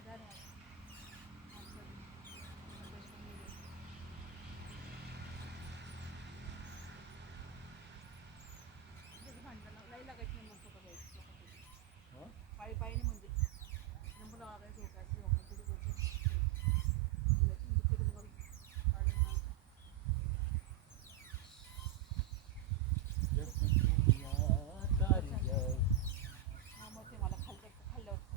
आधार आहे भांडण लई लागायचं नाही मग बघायचं पायी पायीने म्हणजे नंबर लागायचं झोपायचं मग ते मला खाल्ल्यावर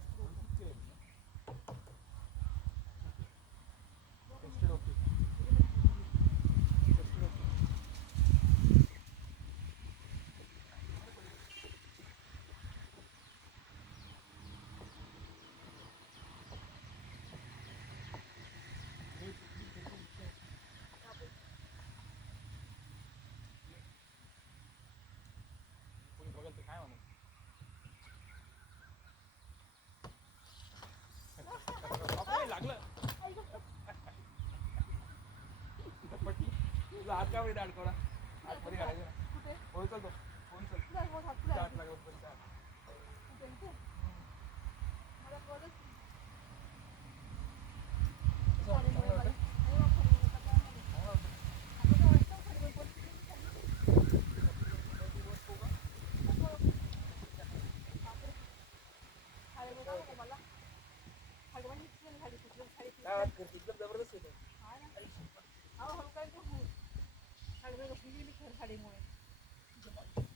हात का वेळ अडकवला आतमध्ये घालायचं ना फोन चालतो फोन चालतो आत लागत जबरदस्त येतो खाडीमुळे